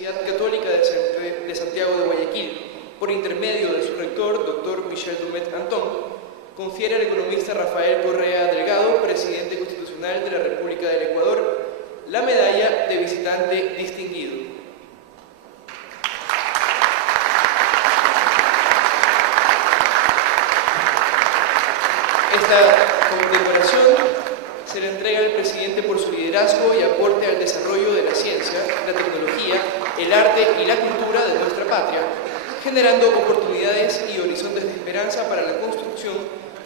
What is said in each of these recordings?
Universidad Católica de Santiago de Guayaquil, por intermedio de su rector, Dr. Michel Dumet-Antón, confiere al economista Rafael Correa Delgado, presidente constitucional de la República del Ecuador, la medalla de visitante distinguido. Esta condecoración se le entrega al presidente por su liderazgo y aporte al desarrollo de la ciencia, la tecnología, el arte y la cultura de nuestra patria, generando oportunidades y horizontes de esperanza para la construcción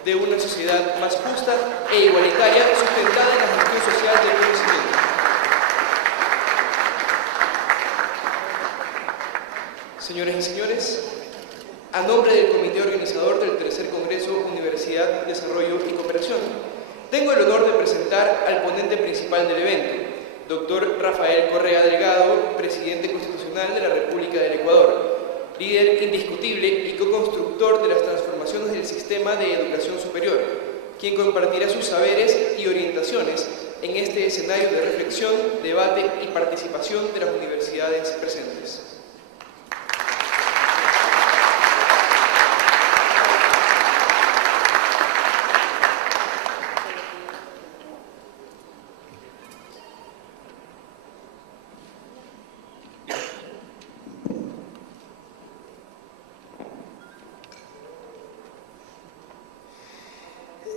de una sociedad más justa e igualitaria sustentada en la gestión social del conocimiento. Señoras y señores, a nombre del comité organizador del Tercer Congreso Universidad, Desarrollo y Cooperación, tengo el honor de presentar al ponente principal del evento, Dr. Rafael Correa Delgado, presidente constitucional de la República del Ecuador, líder indiscutible y co-constructor de las transformaciones del sistema de educación superior, quien compartirá sus saberes y orientaciones en este escenario de reflexión, debate y participación de las universidades presentes.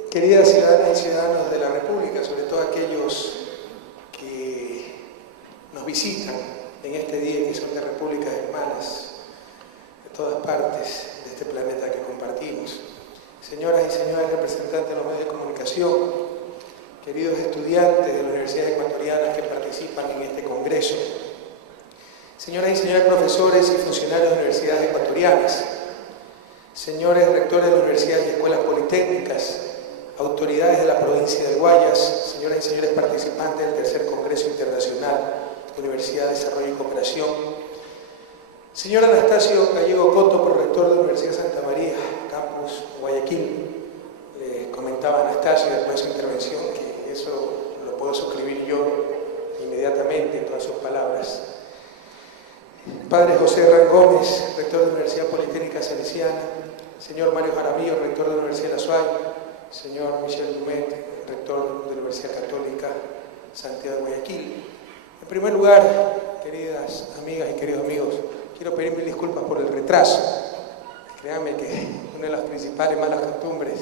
Queridas ciudadanas y ciudadanos de la República, sobre todo aquellos que nos visitan en este día, que son de repúblicas hermanas de todas partes de este planeta que compartimos, señoras y señores representantes de los medios de comunicación, queridos estudiantes de las universidades ecuatorianas que participan en este congreso, señoras y señores profesores y funcionarios de universidades ecuatorianas, señores rectores de universidades y escuelas politécnicas, autoridades de la provincia de Guayas, señoras y señores participantes del Tercer Congreso Internacional de Universidad de Desarrollo y Cooperación, señor Anastasio Gallego Coto, prorector de la Universidad Santa María, campus Guayaquil. Le comentaba a Anastasio después de su intervención que eso lo puedo suscribir yo inmediatamente en todas sus palabras. Padre José Herrán Gómez, rector de la Universidad Politécnica Salesiana, señor Mario Jaramillo, rector de la Universidad de La Suay, señor Michel Dumet, rector de la Universidad Católica Santiago de Guayaquil. En primer lugar, queridas amigas y queridos amigos, quiero pedir mil disculpas por el retraso. Créanme que una de las principales malas costumbres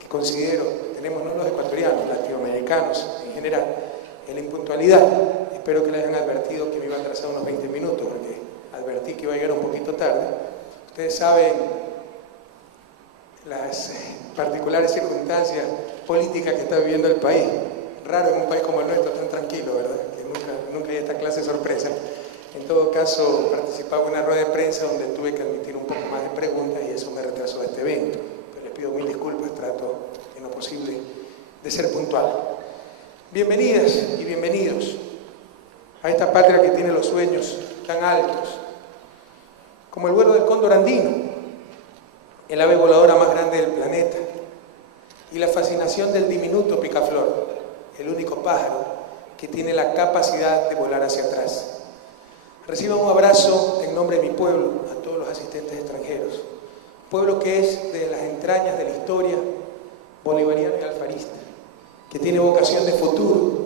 que considero tenemos no los ecuatorianos, latinoamericanos en general, es la impuntualidad. Espero que le hayan advertido que me iba a atrasar unos 20 minutos, porque advertí que iba a llegar un poquito tarde. Ustedes saben las particulares circunstancias políticas que está viviendo el país. Raro en un país como el nuestro, tan tranquilo, ¿verdad? Que nunca hay esta clase de sorpresa. En todo caso, participaba en una rueda de prensa donde tuve que admitir un poco más de preguntas y eso me retrasó este evento. Pero les pido mil disculpas, trato en lo posible de ser puntual. Bienvenidas y bienvenidos a esta patria que tiene los sueños tan altos, como el vuelo del cóndor andino, el ave voladora más grande del planeta, y la fascinación del diminuto picaflor, el único pájaro que tiene la capacidad de volar hacia atrás. Reciban un abrazo en nombre de mi pueblo, a todos los asistentes extranjeros, pueblo que es de las entrañas de la historia bolivariana y alfarista, que tiene vocación de futuro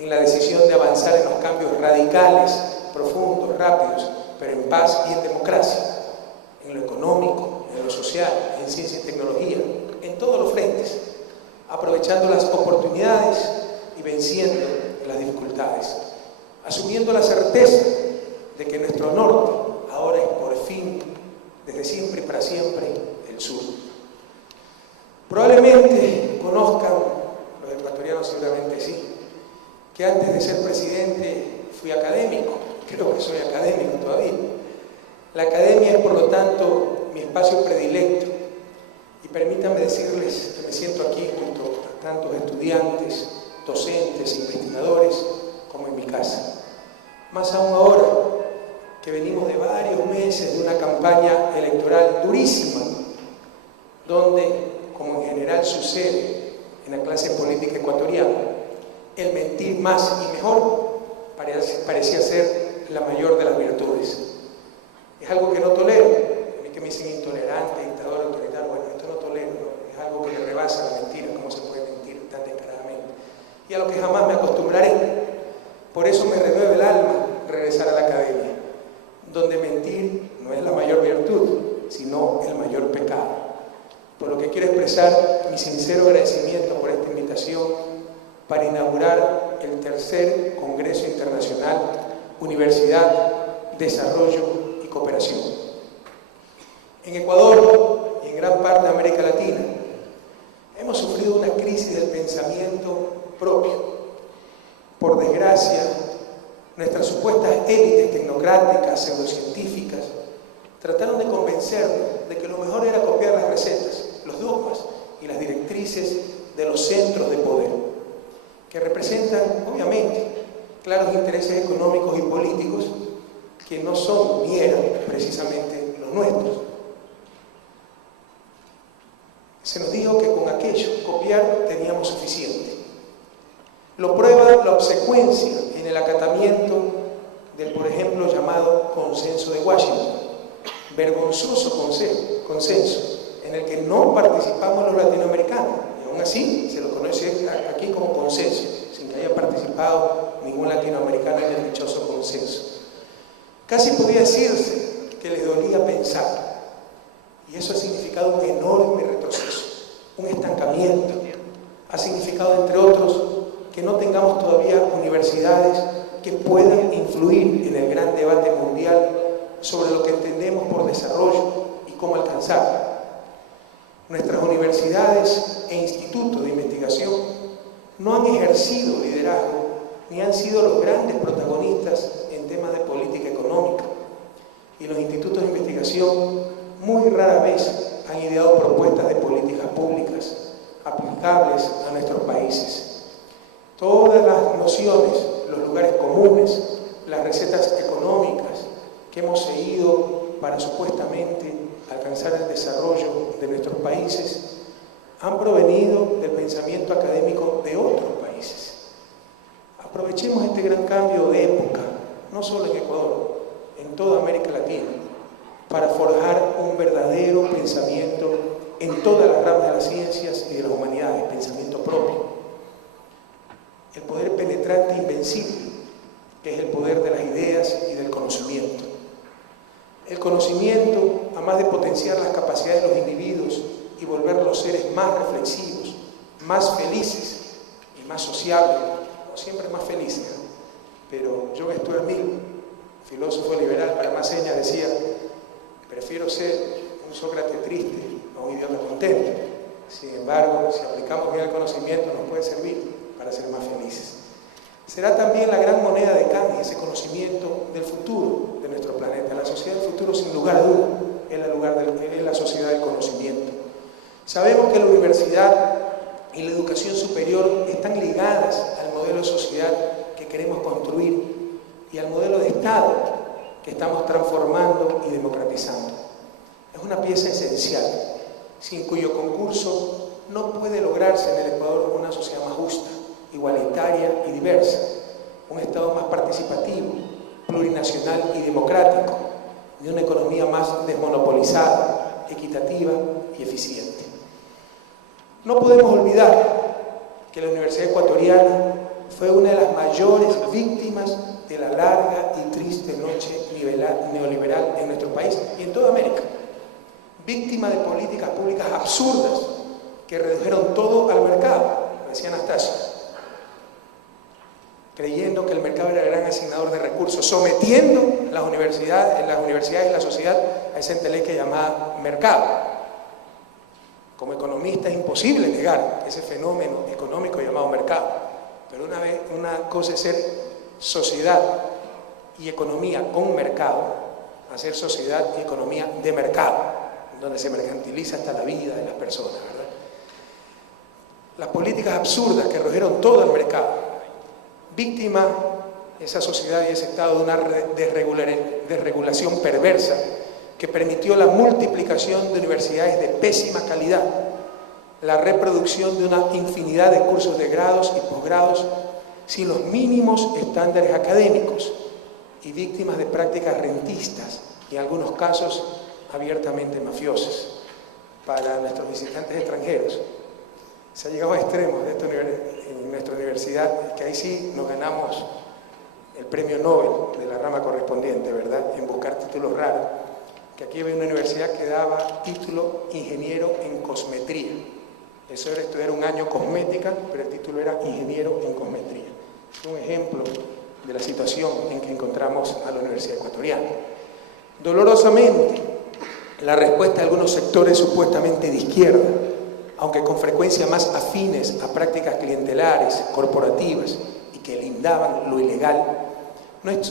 en la decisión de avanzar en los cambios radicales, profundos, rápidos, pero en paz y en democracia, en lo económico, en lo social, en ciencia y tecnología, en todos los frentes, aprovechando las oportunidades y venciendo las dificultades, asumiendo la certeza de que nuestro norte ahora es por fin, desde siempre y para siempre, el sur. Probablemente conozcan, los ecuatorianos seguramente sí, que antes de ser presidente fui académico, creo que soy académico todavía. La academia es, por lo tanto, mi espacio predilecto. Y permítanme decirles que me siento aquí junto a tantos estudiantes, docentes, investigadores, como en mi casa. Más aún ahora que venimos de varios meses de una campaña electoral durísima, donde, como en general sucede en la clase política ecuatoriana, el mentir más y mejor parecía ser la mayor de las virtudes. quiero expresar mi sincero agradecimiento por esta invitación para inaugurar el tercer Congreso Internacional Universidad, Desarrollo y Cooperación. En Ecuador y en gran parte de América Latina hemos sufrido una crisis del pensamiento propio. Por desgracia, nuestras supuestas élites tecnocráticas, pseudocientíficas, trataron de convencernos de que lo mejor era copiar las recetas, los dogmas y las directrices de los centros de poder, que representan, obviamente, claros intereses económicos y políticos que no son ni eran precisamente los nuestros. Se nos dijo que con aquello, copiar, teníamos suficiente. Lo prueba la obsecuencia en el acatamiento del, por ejemplo, llamado Consenso de Washington, vergonzoso consenso en el que no participamos los latinoamericanos, y aún así se lo conoce aquí como consenso, sin que haya participado ningún latinoamericano en el dichoso consenso. Casi podría decirse que les dolía pensar, y eso ha significado un enorme retroceso, un estancamiento. Ha significado, entre otros, que no tengamos todavía universidades que puedan influir en el gran debate mundial sobre lo que entendemos por desarrollo y cómo alcanzarlo. Nuestras universidades e institutos de investigación no han ejercido liderazgo ni han sido los grandes protagonistas en temas de política económica. Y los institutos de investigación muy rara vez han ideado propuestas de políticas públicas aplicables a nuestros países. Todas las nociones, los lugares comunes, las recetas económicas que hemos seguido para supuestamente alcanzar el desarrollo de nuestros países han provenido del pensamiento académico de otros países. Aprovechemos este gran cambio de época, no solo en Ecuador, en toda América Latina, para forjar un verdadero pensamiento en todas las ramas de las ciencias y de las humanidades, pensamiento propio. El poder penetrante invencible, que es el poder de las ideas y del conocimiento. El conocimiento, además de potenciar las capacidades de los individuos y volverlos seres más reflexivos, más felices y más sociables, no siempre más felices, ¿no? Pero John Stuart Mill, filósofo liberal para más señas, decía: prefiero ser un Sócrates triste a un idiota contento. Sin embargo, si aplicamos bien el conocimiento, nos puede servir para ser más felices. Será también la gran moneda de cambio, ese conocimiento del futuro de nuestro planeta. La sociedad del futuro, sin lugar a duda, es la sociedad del conocimiento. Sabemos que la universidad y la educación superior están ligadas al modelo de sociedad que queremos construir y al modelo de Estado que estamos transformando y democratizando. Es una pieza esencial, sin cuyo concurso no puede lograrse en el Ecuador una sociedad más justa, igualitaria y diversa, un Estado más participativo, plurinacional y democrático, y una economía más desmonopolizada, equitativa y eficiente. No podemos olvidar que la Universidad Ecuatoriana fue una de las mayores víctimas de la larga y triste noche neoliberal en nuestro país y en toda América. Víctima de políticas públicas absurdas que redujeron todo al mercado, decía Anastasio, creyendo que el mercado era el gran asignador de recursos, sometiendo las universidades y la sociedad a esa entelequia llamada mercado. Como economista es imposible negar ese fenómeno económico llamado mercado, pero una cosa es ser sociedad y economía con mercado, a ser sociedad y economía de mercado, donde se mercantiliza hasta la vida de las personas, ¿verdad? Las políticas absurdas que redujeron todo al mercado, víctima esa sociedad y ese Estado de una desregulación perversa que permitió la multiplicación de universidades de pésima calidad, la reproducción de una infinidad de cursos de grados y posgrados sin los mínimos estándares académicos y víctimas de prácticas rentistas y en algunos casos abiertamente mafiosas para nuestros visitantes extranjeros. Se ha llegado a extremos en nuestra universidad, que ahí sí nos ganamos el premio Nobel de la rama correspondiente, ¿verdad?, en buscar títulos raros. que aquí había una universidad que daba título ingeniero en cosmetría. Eso era estudiar un año cosmética, pero el título era ingeniero en cosmetría. Es un ejemplo de la situación en que encontramos a la Universidad Ecuatoriana. Dolorosamente, la respuesta de algunos sectores supuestamente de izquierda, aunque con frecuencia más afines a prácticas clientelares, corporativas y que lindaban lo ilegal,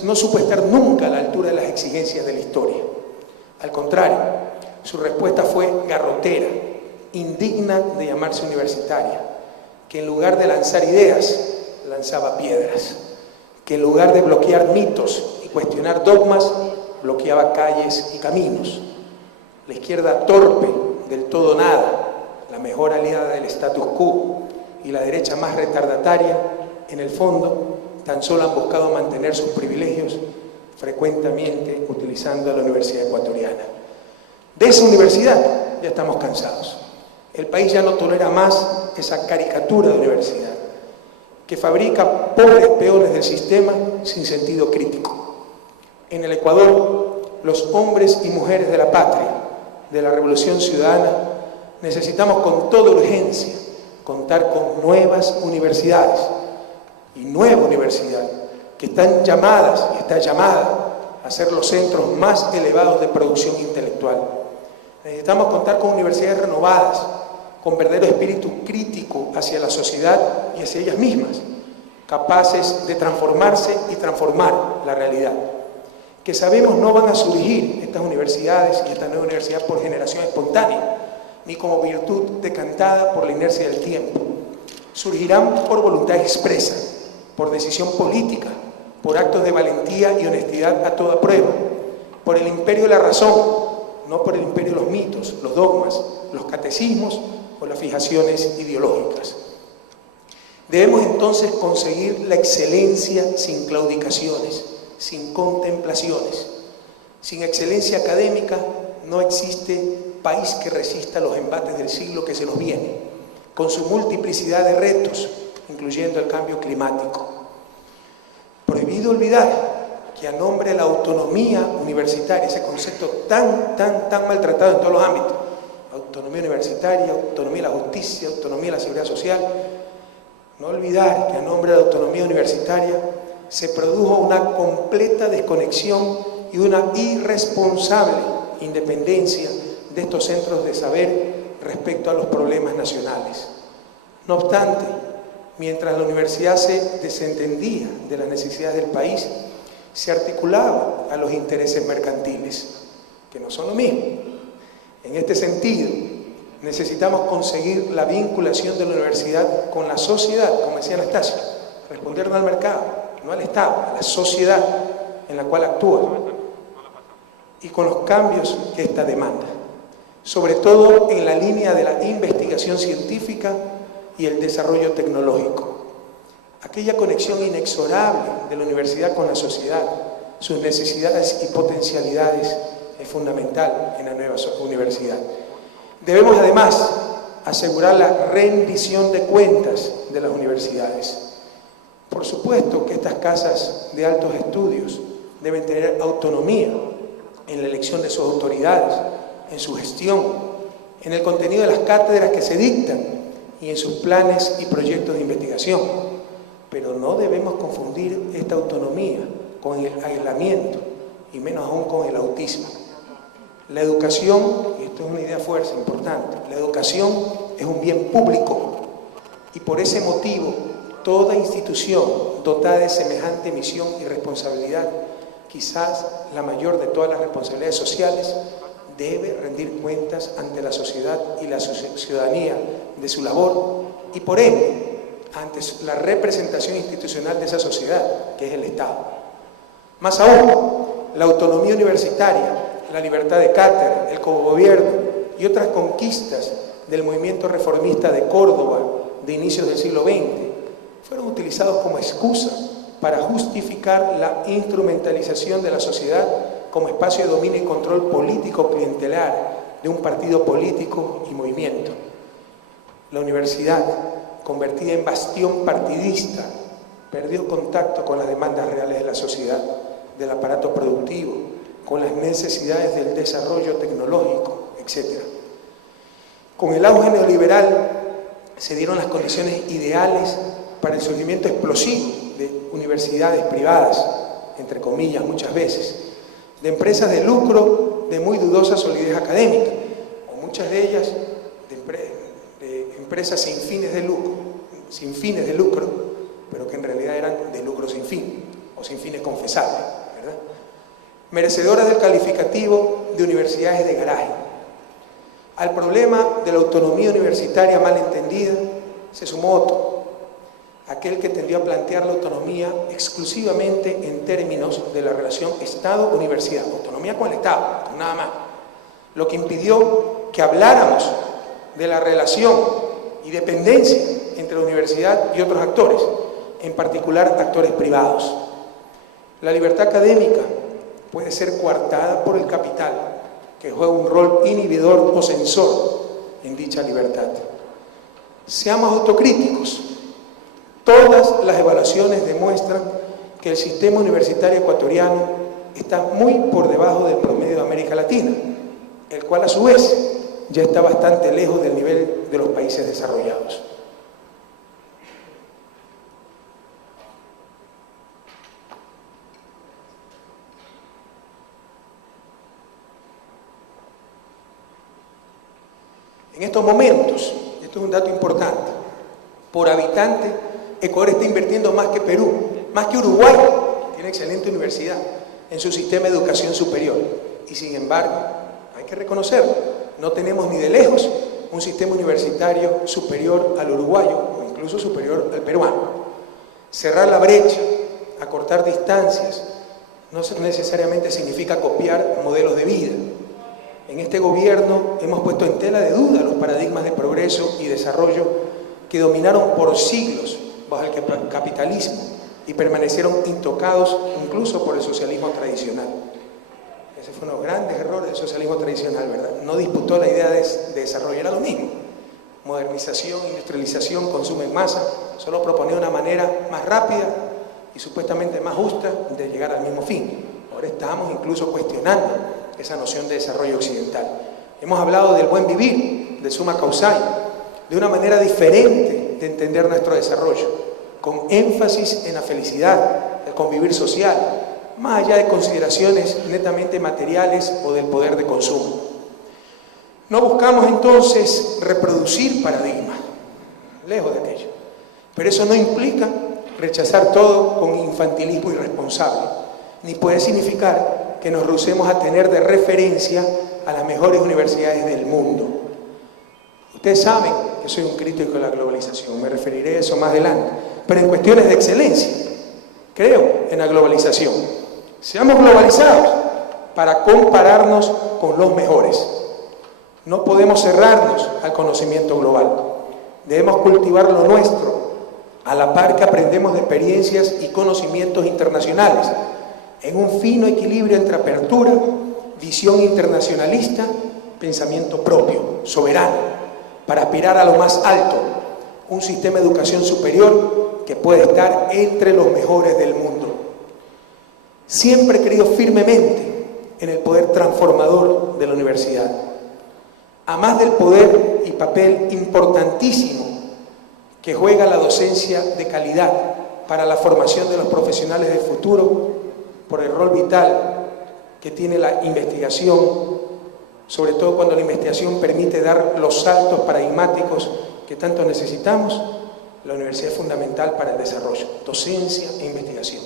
no supo estar nunca a la altura de las exigencias de la historia. Al contrario, su respuesta fue garrotera, indigna de llamarse universitaria, que en lugar de lanzar ideas, lanzaba piedras, que en lugar de bloquear mitos y cuestionar dogmas, bloqueaba calles y caminos. La izquierda torpe, del todo nada, la mejor aliada del status quo, y la derecha más retardataria, en el fondo, tan solo han buscado mantener sus privilegios, frecuentemente utilizando a la Universidad Ecuatoriana. De esa universidad ya estamos cansados. El país ya no tolera más esa caricatura de universidad, que fabrica pobres peones del sistema sin sentido crítico. En el Ecuador, los hombres y mujeres de la patria, de la Revolución Ciudadana, necesitamos con toda urgencia contar con nuevas universidades y nueva universidad que están llamadas y está llamada a ser los centros más elevados de producción intelectual. Necesitamos contar con universidades renovadas, con verdadero espíritu crítico hacia la sociedad y hacia ellas mismas, capaces de transformarse y transformar la realidad. Que sabemos no van a surgir estas universidades y esta nueva universidad por generación espontánea, ni como virtud decantada por la inercia del tiempo. Surgirán por voluntad expresa, por decisión política, por actos de valentía y honestidad a toda prueba, por el imperio de la razón, no por el imperio de los mitos, los dogmas, los catecismos o las fijaciones ideológicas. Debemos entonces conseguir la excelencia sin claudicaciones, sin contemplaciones. Sin excelencia académica no existe país que resista los embates del siglo que se nos viene, con su multiplicidad de retos, incluyendo el cambio climático. Prohibido olvidar que a nombre de la autonomía universitaria, ese concepto tan maltratado en todos los ámbitos, autonomía universitaria, autonomía de la justicia, autonomía de la seguridad social, no olvidar que a nombre de la autonomía universitaria se produjo una completa desconexión y una irresponsable independencia de estos centros de saber respecto a los problemas nacionales. No obstante, mientras la universidad se desentendía de las necesidades del país, se articulaba a los intereses mercantiles, que no son lo mismo. En este sentido, necesitamos conseguir la vinculación de la universidad con la sociedad, como decía Anastasio, responder no al mercado, no al Estado, a la sociedad en la cual actúa, y con los cambios que esta demanda, sobre todo en la línea de la investigación científica y el desarrollo tecnológico. Aquella conexión inexorable de la universidad con la sociedad, sus necesidades y potencialidades, es fundamental en la nueva universidad. Debemos además asegurar la rendición de cuentas de las universidades. Por supuesto que estas casas de altos estudios deben tener autonomía en la elección de sus autoridades, en su gestión, en el contenido de las cátedras que se dictan y en sus planes y proyectos de investigación. Pero no debemos confundir esta autonomía con el aislamiento y menos aún con el autismo. La educación, y esto es una idea fuerza importante, la educación es un bien público y por ese motivo toda institución dotada de semejante misión y responsabilidad, quizás la mayor de todas las responsabilidades sociales, debe rendir cuentas ante la sociedad y la ciudadanía de su labor y por ende ante la representación institucional de esa sociedad, que es el Estado. Más aún, la autonomía universitaria, la libertad de cátedra, el cogobierno y otras conquistas del movimiento reformista de Córdoba de inicios del siglo XX fueron utilizados como excusa para justificar la instrumentalización de la sociedad como espacio de dominio y control político clientelar de un partido político y movimiento. La universidad, convertida en bastión partidista, perdió contacto con las demandas reales de la sociedad, del aparato productivo, con las necesidades del desarrollo tecnológico, etc. Con el auge neoliberal se dieron las condiciones ideales para el surgimiento explosivo de universidades privadas, entre comillas muchas veces, de empresas de lucro de muy dudosa solidez académica, o muchas de ellas de empresas sin fines de lucro, pero que en realidad eran de lucro sin fin, o sin fines confesables, ¿verdad? Merecedoras del calificativo de universidades de garaje. Al problema de la autonomía universitaria mal entendida se sumó otro, aquel que tendió a plantear la autonomía exclusivamente en términos de la relación Estado-Universidad, autonomía con el Estado, con nada más, lo que impidió que habláramos de la relación y dependencia entre la universidad y otros actores, en particular actores privados. La libertad académica puede ser coartada por el capital, que juega un rol inhibidor o censor en dicha libertad. Seamos autocríticos. Todas las evaluaciones demuestran que el sistema universitario ecuatoriano está muy por debajo del promedio de América Latina, el cual a su vez ya está bastante lejos del nivel de los países desarrollados. En estos momentos, esto es un dato importante, por habitante, Ecuador está invirtiendo más que Perú, más que Uruguay, que tiene excelente universidad, en su sistema de educación superior. Y sin embargo, hay que reconocerlo, no tenemos ni de lejos un sistema universitario superior al uruguayo, o incluso superior al peruano. Cerrar la brecha, acortar distancias, no necesariamente significa copiar modelos de vida. En este gobierno hemos puesto en tela de duda los paradigmas de progreso y desarrollo que dominaron por siglos bajo el capitalismo y permanecieron intocados incluso por el socialismo tradicional. Ese fue uno de los grandes errores del socialismo tradicional, ¿verdad? No disputó la idea de desarrollo, era lo mismo. Modernización, industrialización, consumo en masa, solo proponía una manera más rápida y supuestamente más justa de llegar al mismo fin. Ahora estamos incluso cuestionando esa noción de desarrollo occidental. Hemos hablado del buen vivir, del summa causale, de una manera diferente de entender nuestro desarrollo, con énfasis en la felicidad, el convivir social, más allá de consideraciones netamente materiales o del poder de consumo. No buscamos entonces reproducir paradigmas, lejos de aquello, pero eso no implica rechazar todo con infantilismo irresponsable, ni puede significar que nos rehusemos a tener de referencia a las mejores universidades del mundo. Ustedes saben que soy un crítico de la globalización, me referiré a eso más adelante, pero en cuestiones de excelencia, creo en la globalización. Seamos globalizados para compararnos con los mejores. No podemos cerrarnos al conocimiento global. Debemos cultivar lo nuestro, a la par que aprendemos de experiencias y conocimientos internacionales, en un fino equilibrio entre apertura, visión internacionalista, pensamiento propio, soberano, para aspirar a lo más alto, un sistema de educación superior que puede estar entre los mejores del mundo. Siempre he creído firmemente en el poder transformador de la universidad, a más del poder y papel importantísimo que juega la docencia de calidad para la formación de los profesionales del futuro, por el rol vital que tiene la investigación, sobre todo cuando la investigación permite dar los saltos paradigmáticos que tanto necesitamos. La universidad es fundamental para el desarrollo, docencia e investigación.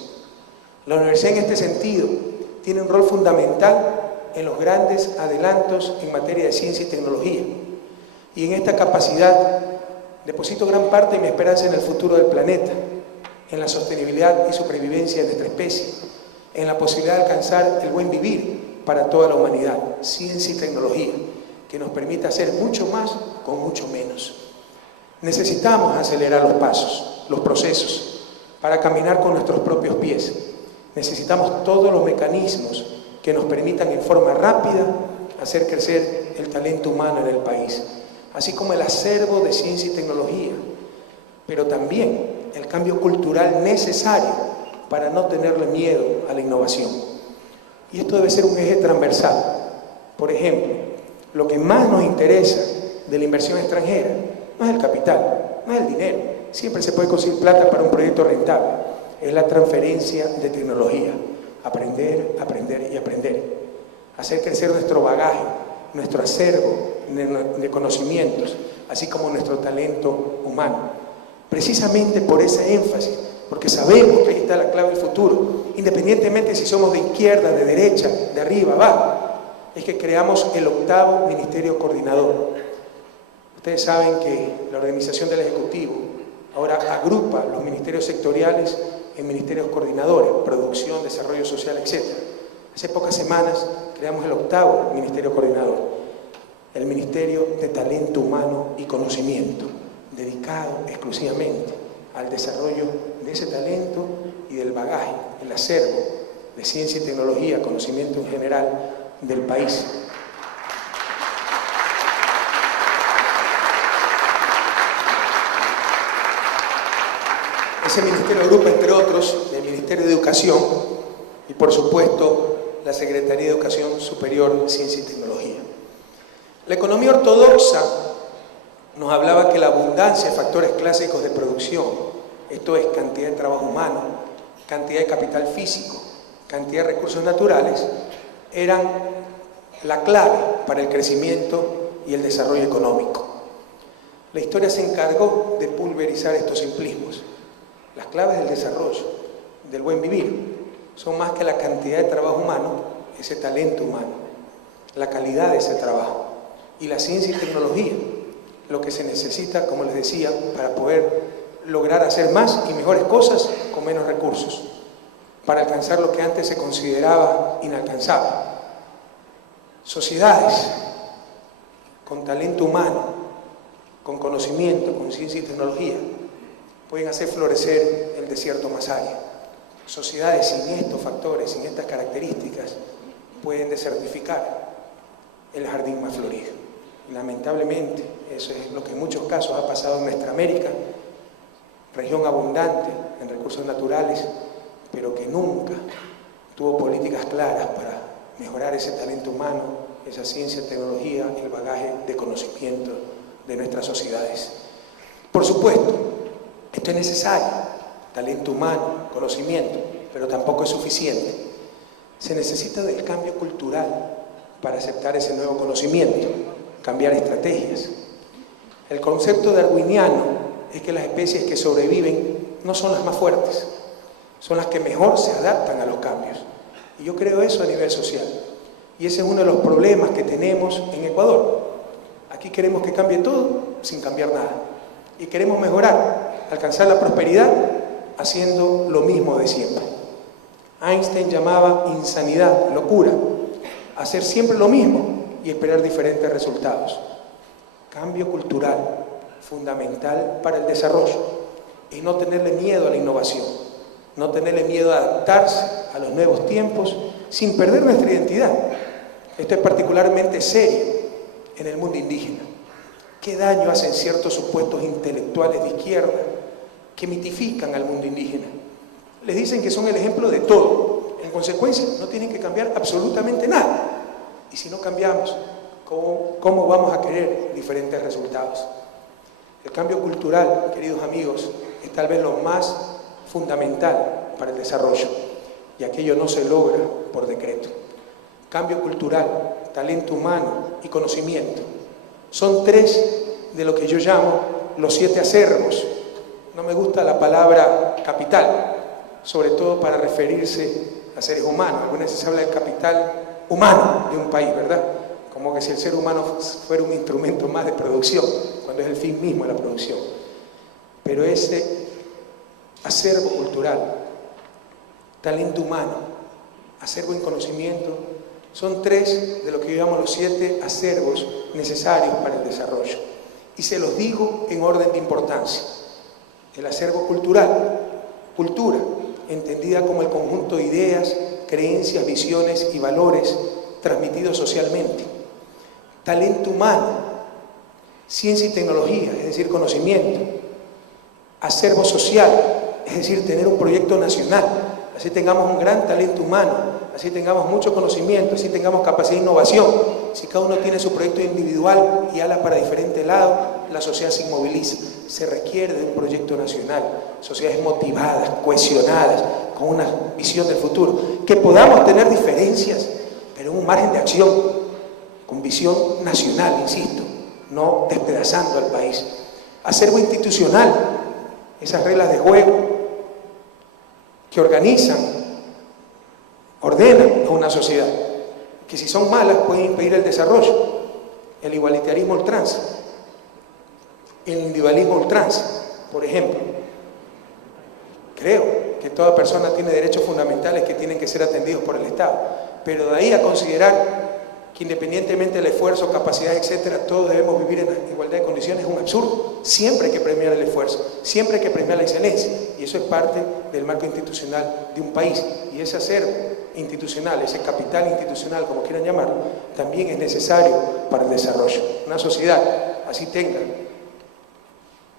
La universidad en este sentido tiene un rol fundamental en los grandes adelantos en materia de ciencia y tecnología, y en esta capacidad deposito gran parte de mi esperanza en el futuro del planeta, en la sostenibilidad y supervivencia de nuestra especie, en la posibilidad de alcanzar el buen vivir para toda la humanidad, ciencia y tecnología, que nos permita hacer mucho más con mucho menos. Necesitamos acelerar los pasos, los procesos, para caminar con nuestros propios pies. Necesitamos todos los mecanismos que nos permitan en forma rápida hacer crecer el talento humano en el país, así como el acervo de ciencia y tecnología, pero también el cambio cultural necesario para no tenerle miedo a la innovación. Y esto debe ser un eje transversal. Por ejemplo, lo que más nos interesa de la inversión extranjera no es el capital, no es el dinero. Siempre se puede conseguir plata para un proyecto rentable. Es la transferencia de tecnología. Aprender, aprender y aprender. Hacer crecer nuestro bagaje, nuestro acervo de conocimientos, así como nuestro talento humano. Precisamente por ese énfasis, porque sabemos que ahí está la clave del futuro, independientemente si somos de izquierda, de derecha, de arriba, abajo, es que creamos el 8º Ministerio Coordinador. Ustedes saben que la organización del Ejecutivo ahora agrupa los ministerios sectoriales en ministerios coordinadores, producción, desarrollo social, etc. Hace pocas semanas creamos el 8º Ministerio Coordinador, el Ministerio de Talento Humano y Conocimiento, dedicado exclusivamente al desarrollo de ese talento y del bagaje, el acervo de ciencia y tecnología, conocimiento en general del país. Ese ministerio agrupa, entre otros, el Ministerio de Educación y, por supuesto, la Secretaría de Educación Superior, Ciencia y Tecnología. La economía ortodoxa nos hablaba que la abundancia de factores clásicos de producción, esto es cantidad de trabajo humano, cantidad de capital físico, cantidad de recursos naturales, eran la clave para el crecimiento y el desarrollo económico. La historia se encargó de pulverizar estos simplismos. Las claves del desarrollo, del buen vivir, son más que la cantidad de trabajo humano, ese talento humano, la calidad de ese trabajo y la ciencia y tecnología, lo que se necesita, como les decía, para poder lograr hacer más y mejores cosas con menos recursos, para alcanzar lo que antes se consideraba inalcanzable. Sociedades con talento humano, con conocimiento, con ciencia y tecnología, pueden hacer florecer el desierto Masaya. Sociedades sin estos factores, sin estas características, pueden desertificar el jardín más florido. Y lamentablemente, eso es lo que en muchos casos ha pasado en nuestra América, región abundante en recursos naturales, pero que nunca tuvo políticas claras para mejorar ese talento humano, esa ciencia, tecnología, el bagaje de conocimiento de nuestras sociedades. Por supuesto, esto es necesario, talento humano, conocimiento, pero tampoco es suficiente. Se necesita del cambio cultural para aceptar ese nuevo conocimiento, cambiar estrategias. El concepto darwiniano es que las especies que sobreviven no son las más fuertes, son las que mejor se adaptan a los cambios. Y yo creo eso a nivel social. Y ese es uno de los problemas que tenemos en Ecuador. Aquí queremos que cambie todo sin cambiar nada. Y queremos mejorar, alcanzar la prosperidad haciendo lo mismo de siempre. Einstein llamaba insanidad, locura, hacer siempre lo mismo y esperar diferentes resultados. Cambio cultural, fundamental para el desarrollo, y no tenerle miedo a la innovación, no tenerle miedo a adaptarse a los nuevos tiempos sin perder nuestra identidad. Esto es particularmente serio en el mundo indígena. ¿Qué daño hacen ciertos supuestos intelectuales de izquierda que mitifican al mundo indígena? Les dicen que son el ejemplo de todo. En consecuencia, no tienen que cambiar absolutamente nada. Y si no cambiamos, ¿cómo vamos a querer diferentes resultados? El cambio cultural, queridos amigos, es tal vez lo más fundamental para el desarrollo, y aquello no se logra por decreto. Cambio cultural, talento humano y conocimiento son tres de lo que yo llamo los 7 acervos. No me gusta la palabra capital, sobre todo para referirse a seres humanos. Algunas veces se habla del capital humano de un país, ¿verdad? Como que si el ser humano fuera un instrumento más de producción, cuando es el fin mismo de la producción. Pero ese acervo cultural, talento humano, acervo en conocimiento, son 3 de lo que yo llamo los 7 acervos necesarios para el desarrollo. Y se los digo en orden de importancia. El acervo cultural, cultura, entendida como el conjunto de ideas, creencias, visiones y valores transmitidos socialmente. Talento humano, ciencia y tecnología, es decir, conocimiento. Acervo social, es decir, tener un proyecto nacional, así tengamos un gran talento humano, así tengamos mucho conocimiento, así tengamos capacidad de innovación, si cada uno tiene su proyecto individual y ala para diferentes lados, la sociedad se inmoviliza. Se requiere de un proyecto nacional, sociedades motivadas, cohesionadas, con una visión del futuro, que podamos tener diferencias, pero en un margen de acción, con visión nacional, insisto, no despedazando al país. Acervo institucional, esas reglas de juego que organizan, ordenan a una sociedad, que si son malas pueden impedir el desarrollo, el igualitarismo a ultranza, el individualismo a ultranza, por ejemplo. Creo que toda persona tiene derechos fundamentales que tienen que ser atendidos por el Estado, pero de ahí a considerar que independientemente del esfuerzo, capacidad, etcétera, todos debemos vivir en igualdad de condiciones es un absurdo. Siempre hay que premiar el esfuerzo, siempre hay que premiar la excelencia, y eso es parte del marco institucional de un país. Y ese acervo institucional, ese capital institucional, como quieran llamarlo, también es necesario para el desarrollo. Una sociedad así tenga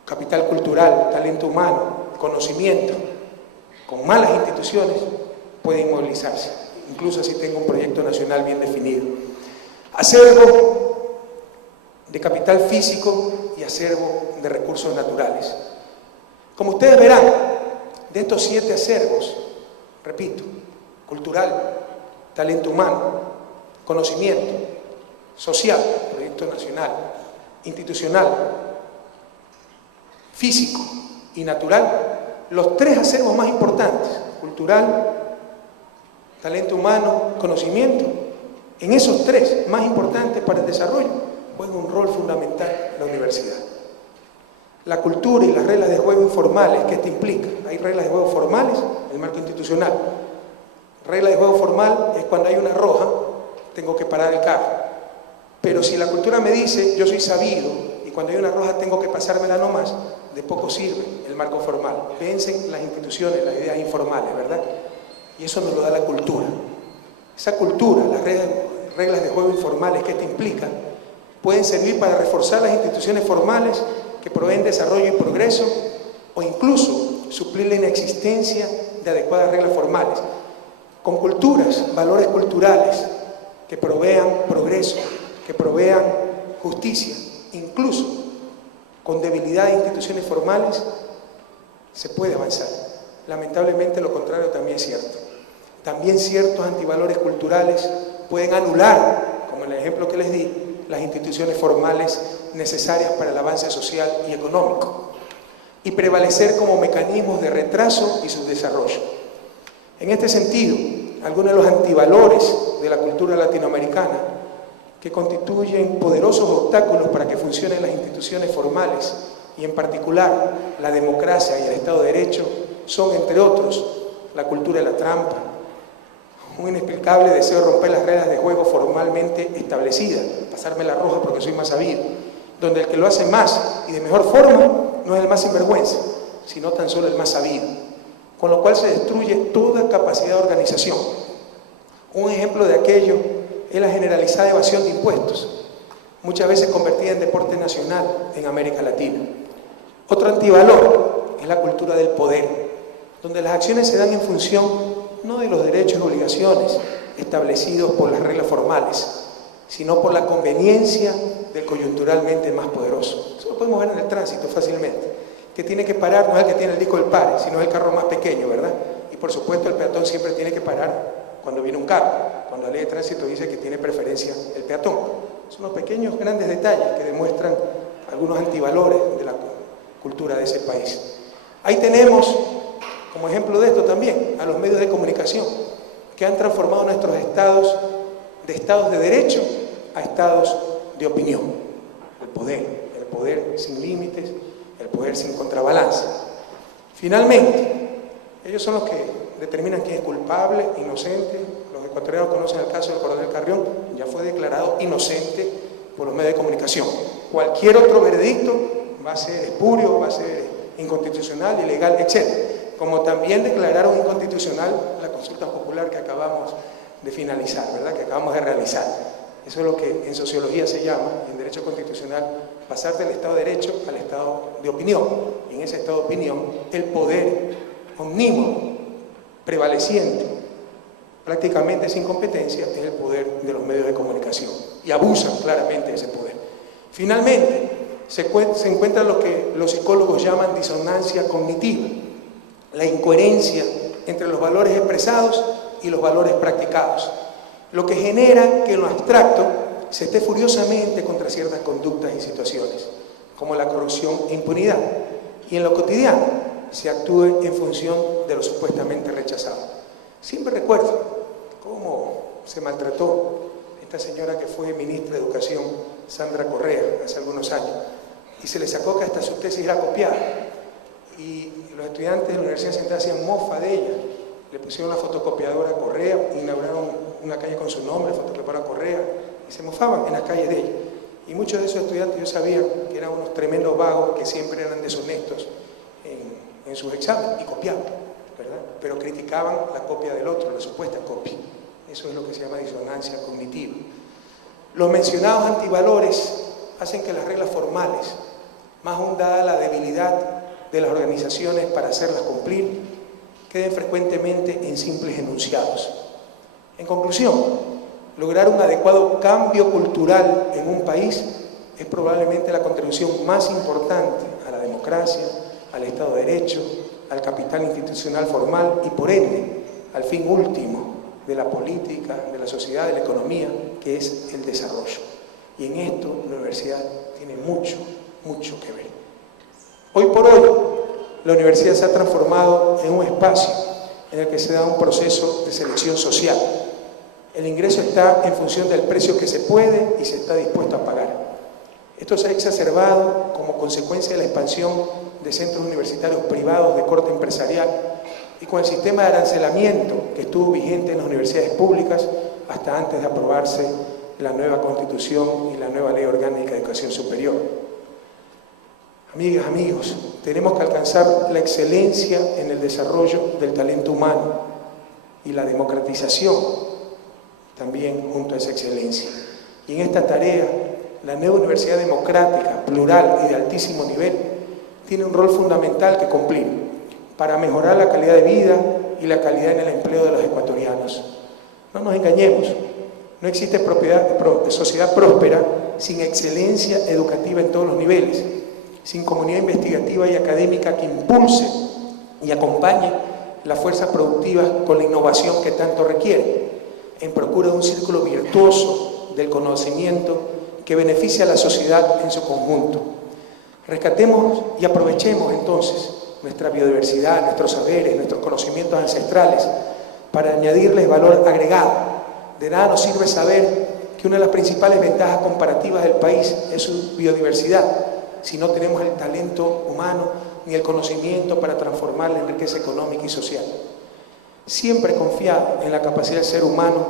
capital cultural, talento humano, conocimiento, con malas instituciones, puede inmovilizarse, incluso si tenga un proyecto nacional bien definido. Acervo de capital físico y acervo de recursos naturales. Como ustedes verán, de estos 7 acervos, repito, cultural, talento humano, conocimiento, social, proyecto nacional, institucional, físico y natural, los 3 acervos más importantes, cultural, talento humano, conocimiento, en esos 3 más importantes para el desarrollo, juega un rol fundamental la universidad. La cultura y las reglas de juego informales que esto implica. Hay reglas de juego formales, el marco institucional. Regla de juego formal es cuando hay una roja, tengo que parar el carro. Pero si la cultura me dice, yo soy sabido, y cuando hay una roja tengo que pasármela nomás, de poco sirve el marco formal. Vencen las instituciones, las ideas informales, ¿verdad? Y eso nos lo da la cultura. Esa cultura, las reglas de juego informales que esto implica, pueden servir para reforzar las instituciones formales que proveen desarrollo y progreso, o incluso suplir la inexistencia de adecuadas reglas formales. Con culturas, valores culturales que provean progreso, que provean justicia, incluso con debilidad de instituciones formales, se puede avanzar. Lamentablemente lo contrario también es cierto. También ciertos antivalores culturales pueden anular, como en el ejemplo que les di, las instituciones formales necesarias para el avance social y económico, y prevalecer como mecanismos de retraso y subdesarrollo. En este sentido, algunos de los antivalores de la cultura latinoamericana que constituyen poderosos obstáculos para que funcionen las instituciones formales y en particular la democracia y el Estado de Derecho son, entre otros, la cultura de la trampa, un inexplicable deseo de romper las reglas de juego formalmente establecidas, pasarme la roja porque soy más sabido, donde el que lo hace más y de mejor forma no es el más sinvergüenza, sino tan solo el más sabido, con lo cual se destruye toda capacidad de organización. Un ejemplo de aquello es la generalizada evasión de impuestos, muchas veces convertida en deporte nacional en América Latina. Otro antivalor es la cultura del poder, donde las acciones se dan en función no de los derechos y obligaciones establecidos por las reglas formales, sino por la conveniencia del coyunturalmente más poderoso. Eso lo podemos ver en el tránsito fácilmente. Que tiene que parar no es el que tiene el disco del pare, sino el carro más pequeño, ¿verdad? Y por supuesto el peatón siempre tiene que parar cuando viene un carro, cuando la ley de tránsito dice que tiene preferencia el peatón. Son los pequeños grandes detalles que demuestran algunos antivalores de la cultura de ese país. Ahí tenemos, como ejemplo de esto también, a los medios de comunicación, que han transformado nuestros estados de estados de derecho a estados de opinión. El poder sin límites, el poder sin contrabalance. Finalmente, ellos son los que determinan quién es culpable, inocente. Los ecuatorianos conocen el caso del coronel Carrión, ya fue declarado inocente por los medios de comunicación. Cualquier otro veredicto va a ser espurio, va a ser inconstitucional, ilegal, etc. Como también declararon inconstitucional la consulta popular que acabamos de finalizar, ¿verdad? Que acabamos de realizar. Eso es lo que en sociología se llama, en derecho constitucional, pasar del estado de derecho al estado de opinión. Y en ese estado de opinión, el poder omnímodo, prevaleciente, prácticamente sin competencia es el poder de los medios de comunicación y abusan claramente de ese poder. Finalmente, se encuentra lo que los psicólogos llaman disonancia cognitiva, la incoherencia entre los valores expresados y los valores practicados, lo que genera que en lo abstracto se esté furiosamente contra ciertas conductas y situaciones, como la corrupción e impunidad, y en lo cotidiano se actúe en función de lo supuestamente rechazado. Siempre recuerdo cómo se maltrató esta señora que fue ministra de Educación, Sandra Correa, hace algunos años, y se le sacó que hasta su tesis era copiada, y los estudiantes de la Universidad Central hacían mofa de ella, le pusieron la fotocopiadora Correa, inauguraron una calle con su nombre, fotocopiadora Correa, y se mofaban en las calles de ella. Y muchos de esos estudiantes yo sabía que eran unos tremendos vagos que siempre eran deshonestos en sus exámenes y copiaban, ¿verdad? Pero criticaban la copia del otro, la supuesta copia. Eso es lo que se llama disonancia cognitiva. Los mencionados antivalores hacen que las reglas formales, más aún dada la debilidad de las organizaciones para hacerlas cumplir, queden frecuentemente en simples enunciados. En conclusión, lograr un adecuado cambio cultural en un país es probablemente la contribución más importante a la democracia, al Estado de Derecho, al capital institucional formal y, por ende, al fin último de la política, de la sociedad, de la economía, que es el desarrollo. Y en esto la universidad tiene mucho que ver. Hoy por hoy, la universidad se ha transformado en un espacio en el que se da un proceso de selección social. El ingreso está en función del precio que se puede y se está dispuesto a pagar. Esto se ha exacerbado como consecuencia de la expansión de centros universitarios privados de corte empresarial y con el sistema de arancelamiento que estuvo vigente en las universidades públicas hasta antes de aprobarse la nueva Constitución y la nueva Ley Orgánica de Educación Superior. Amigas, amigos, tenemos que alcanzar la excelencia en el desarrollo del talento humano y la democratización también junto a esa excelencia. Y en esta tarea, la nueva universidad democrática, plural y de altísimo nivel tiene un rol fundamental que cumplir para mejorar la calidad de vida y la calidad en el empleo de los ecuatorianos. No nos engañemos, no existe sociedad próspera sin excelencia educativa en todos los niveles, sin comunidad investigativa y académica que impulse y acompañe las fuerzas productivas con la innovación que tanto requiere, en procura de un círculo virtuoso del conocimiento que beneficie a la sociedad en su conjunto. Rescatemos y aprovechemos entonces nuestra biodiversidad, nuestros saberes, nuestros conocimientos ancestrales para añadirles valor agregado. De nada nos sirve saber que una de las principales ventajas comparativas del país es su biodiversidad si no tenemos el talento humano ni el conocimiento para transformarla en riqueza económica y social. Siempre he confiado en la capacidad del ser humano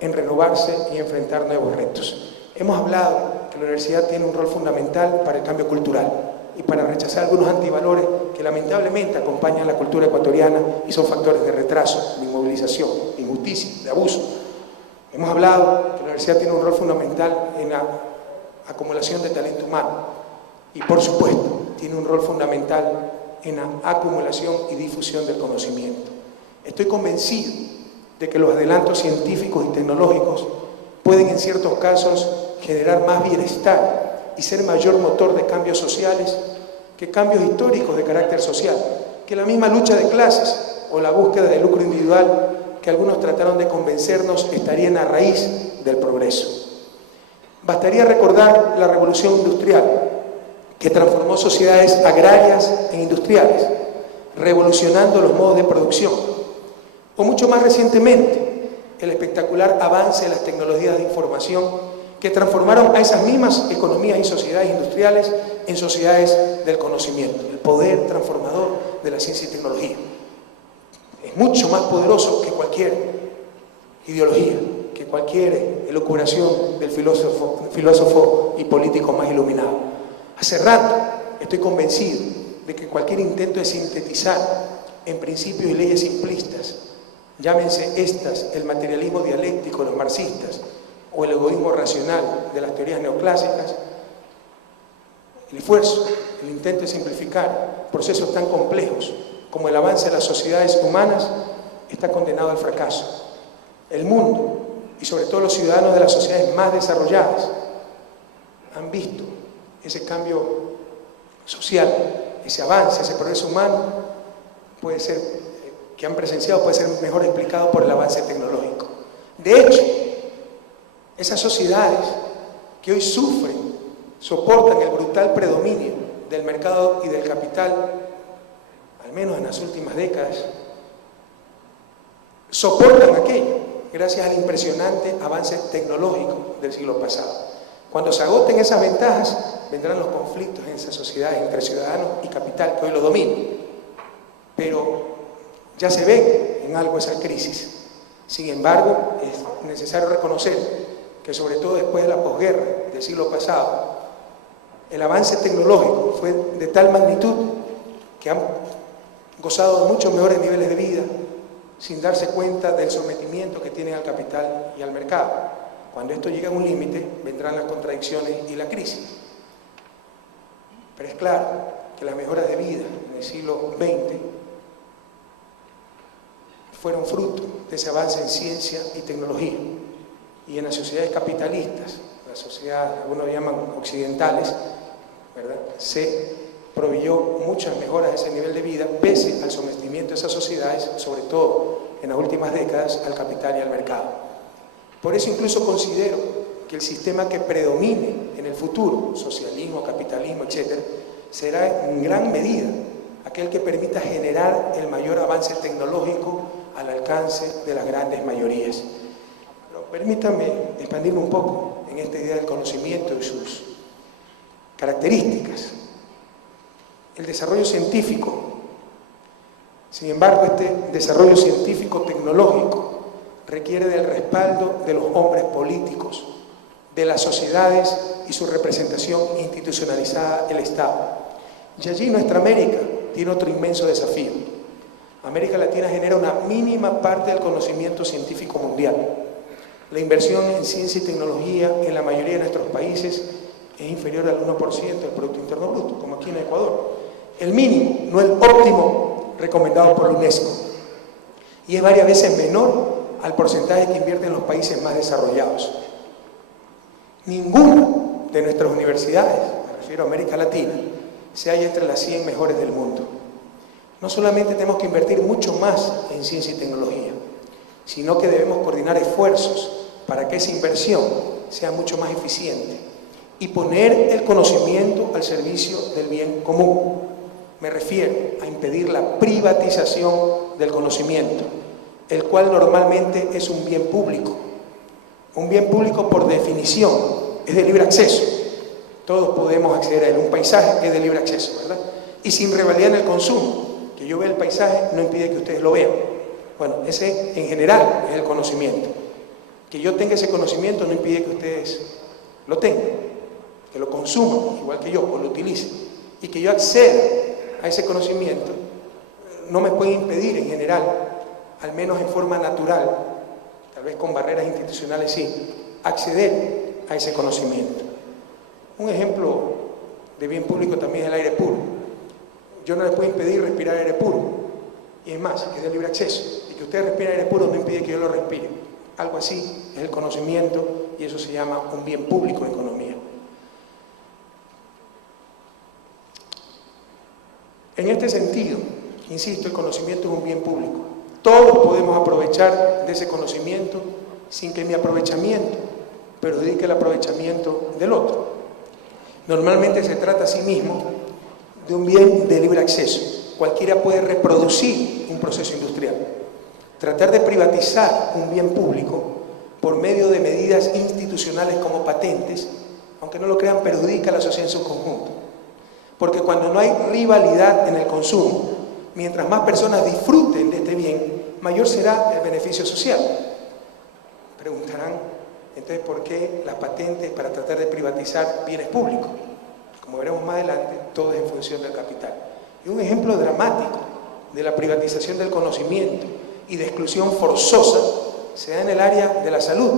en renovarse y enfrentar nuevos retos. Hemos hablado que la universidad tiene un rol fundamental para el cambio cultural y para rechazar algunos antivalores que lamentablemente acompañan la cultura ecuatoriana y son factores de retraso, de inmovilización, de injusticia, de abuso. Hemos hablado que la universidad tiene un rol fundamental en la acumulación de talento humano y, por supuesto, tiene un rol fundamental en la acumulación y difusión del conocimiento. Estoy convencido de que los adelantos científicos y tecnológicos pueden en ciertos casos generar más bienestar y ser mayor motor de cambios sociales que cambios históricos de carácter social, que la misma lucha de clases o la búsqueda de lucro individual que algunos trataron de convencernos estarían a raíz del progreso. Bastaría recordar la revolución industrial que transformó sociedades agrarias en industriales, revolucionando los modos de producción. O mucho más recientemente, el espectacular avance de las tecnologías de información que transformaron a esas mismas economías y sociedades industriales en sociedades del conocimiento, el poder transformador de la ciencia y tecnología. Es mucho más poderoso que cualquier ideología, que cualquier elucubración del filósofo y político más iluminado. Hace rato estoy convencido de que cualquier intento de sintetizar en principios y leyes simplistas, llámense estas el materialismo dialéctico de los marxistas o el egoísmo racional de las teorías neoclásicas, el esfuerzo, el intento de simplificar procesos tan complejos como el avance de las sociedades humanas está condenado al fracaso. El mundo, y sobre todo los ciudadanos de las sociedades más desarrolladas, han visto ese cambio social, ese avance, ese progreso humano, puede ser, que han presenciado, puede ser mejor explicado por el avance tecnológico. De hecho, esas sociedades que hoy sufren, soportan el brutal predominio del mercado y del capital, al menos en las últimas décadas, soportan aquello gracias al impresionante avance tecnológico del siglo pasado. Cuando se agoten esas ventajas, vendrán los conflictos en esas sociedades entre ciudadanos y capital que hoy lo dominan. Pero ya se ve en algo esa crisis. Sin embargo, es necesario reconocer que sobre todo después de la posguerra del siglo pasado, el avance tecnológico fue de tal magnitud que han gozado de muchos mejores niveles de vida sin darse cuenta del sometimiento que tienen al capital y al mercado. Cuando esto llega a un límite, vendrán las contradicciones y la crisis. Pero es claro que las mejoras de vida en el siglo XX fueron fruto de ese avance en ciencia y tecnología. Y en las sociedades capitalistas, las sociedades, algunos llaman occidentales, ¿verdad?, se proveyó muchas mejoras de ese nivel de vida, pese al sometimiento de esas sociedades, sobre todo en las últimas décadas, al capital y al mercado. Por eso incluso considero que el sistema que predomine en el futuro, socialismo, capitalismo, etc., será en gran medida aquel que permita generar el mayor avance tecnológico al alcance de las grandes mayorías. Pero permítanme expandirme un poco en esta idea del conocimiento y sus características. El desarrollo científico, sin embargo, este desarrollo científico-tecnológico requiere del respaldo de los hombres políticos, de las sociedades y su representación institucionalizada, el Estado. Y allí nuestra América tiene otro inmenso desafío. América Latina genera una mínima parte del conocimiento científico mundial. La inversión en ciencia y tecnología en la mayoría de nuestros países es inferior al 1% del Producto Interno Bruto, como aquí en Ecuador. El mínimo, no el óptimo recomendado por la UNESCO. Y es varias veces menor al porcentaje que invierten los países más desarrollados. Ninguna de nuestras universidades, me refiero a América Latina, se halla entre las 100 mejores del mundo. No solamente tenemos que invertir mucho más en ciencia y tecnología, sino que debemos coordinar esfuerzos para que esa inversión sea mucho más eficiente y poner el conocimiento al servicio del bien común. Me refiero a impedir la privatización del conocimiento, el cual normalmente es un bien público. Un bien público, por definición, es de libre acceso. Todos podemos acceder a él. Un paisaje es de libre acceso, ¿verdad? Y sin rivalidad en el consumo. Que yo vea el paisaje no impide que ustedes lo vean. Bueno, ese en general es el conocimiento. Que yo tenga ese conocimiento no impide que ustedes lo tengan, que lo consuman, igual que yo, o lo utilicen. Y que yo acceda a ese conocimiento no me puede impedir en general, al menos en forma natural, tal vez con barreras institucionales sí, acceder a ese conocimiento. Un ejemplo de bien público también es el aire puro. Yo no les puedo impedir respirar aire puro, y es más, es de libre acceso, y que ustedes respiren aire puro no impide que yo lo respire. Algo así es el conocimiento, y eso se llama un bien público en economía. En este sentido, insisto, el conocimiento es un bien público. Todos podemos aprovechar de ese conocimiento sin que mi aprovechamiento perjudique el aprovechamiento del otro. Normalmente se trata asimismo de un bien de libre acceso. Cualquiera puede reproducir un proceso industrial. Tratar de privatizar un bien público por medio de medidas institucionales como patentes, aunque no lo crean, perjudica a la sociedad en su conjunto. Porque cuando no hay rivalidad en el consumo, mientras más personas disfruten de este bien, mayor será el beneficio social. Preguntarán, entonces, ¿por qué las patentes para tratar de privatizar bienes públicos? Como veremos más adelante, todo es en función del capital. Y un ejemplo dramático de la privatización del conocimiento y de exclusión forzosa se da en el área de la salud,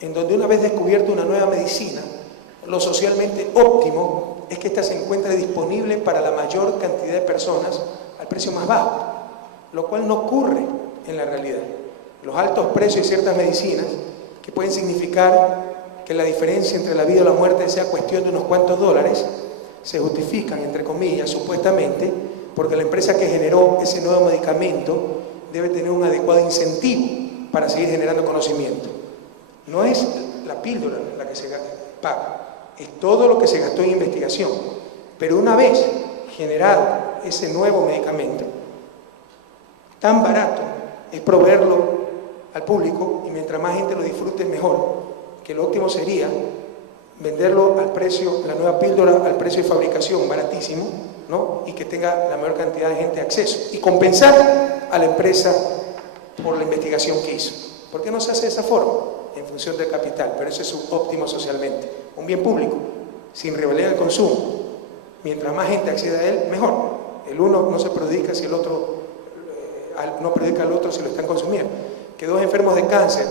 en donde una vez descubierta una nueva medicina, lo socialmente óptimo es que ésta se encuentre disponible para la mayor cantidad de personas al precio más bajo, lo cual no ocurre en la realidad. los altos precios de ciertas medicinas que pueden significar que la diferencia entre la vida y la muerte sea cuestión de unos cuantos dólares, se justifican, entre comillas, supuestamente, porque la empresa que generó ese nuevo medicamento debe tener un adecuado incentivo para seguir generando conocimiento. No es la píldora la que se paga, es todo lo que se gastó en investigación. Pero una vez generado ese nuevo medicamento, tan barato es proveerlo al público, y mientras más gente lo disfrute mejor, que lo óptimo sería venderlo al precio, la nueva píldora al precio de fabricación baratísimo, ¿no? Y que tenga la mayor cantidad de gente acceso y compensar a la empresa por la investigación que hizo. ¿Por qué no se hace de esa forma? En función del capital, pero eso es óptimo socialmente. Un bien público, sin rebelar el consumo. Mientras más gente acceda a él, mejor. El uno no se perjudica si el otro no perjudica al otro si lo están consumiendo. Que dos enfermos de cáncer